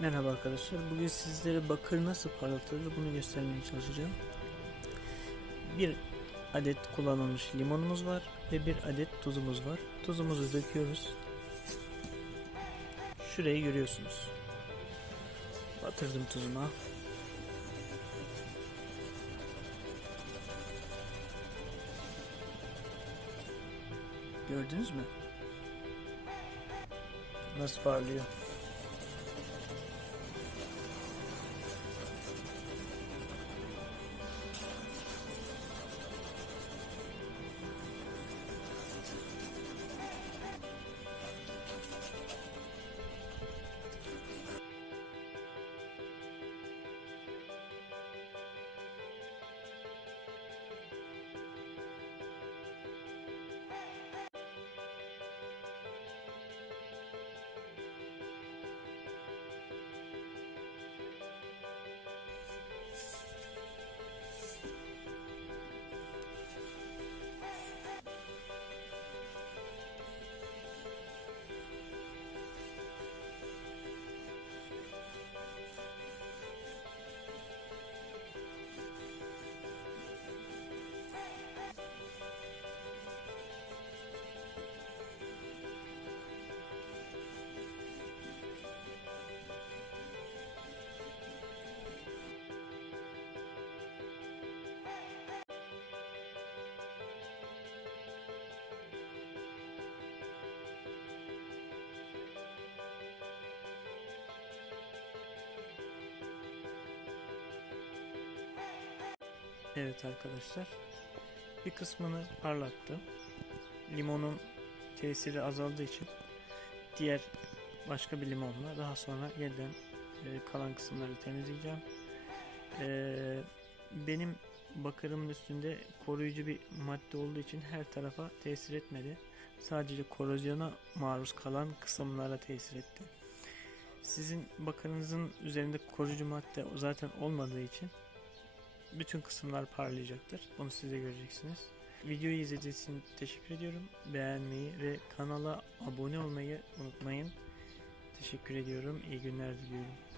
Merhaba arkadaşlar. Bugün sizlere bakır nasıl parlatılır bunu göstermeye çalışacağım. Bir adet kullanılmış limonumuz var ve bir adet tuzumuz var. Tuzumuzu döküyoruz. Şurayı görüyorsunuz. Batırdım tuzuma. Gördünüz mü? Nasıl parlıyor? Evet arkadaşlar. Bir kısmını parlattım. Limonun tesiri azaldığı için diğer başka bir limonla daha sonra yeniden e, kalan kısımları temizleyeceğim. E, benim bakırımın üstünde koruyucu bir madde olduğu için her tarafa tesir etmedi. Sadece korozyona maruz kalan kısımlara tesir etti. Sizin bakırınızın üzerinde koruyucu madde zaten olmadığı için bütün kısımlar parlayacaktır. Bunu siz de göreceksiniz. Videoyu izlediğiniz için teşekkür ediyorum. Beğenmeyi ve kanala abone olmayı unutmayın. Teşekkür ediyorum. İyi günler diliyorum.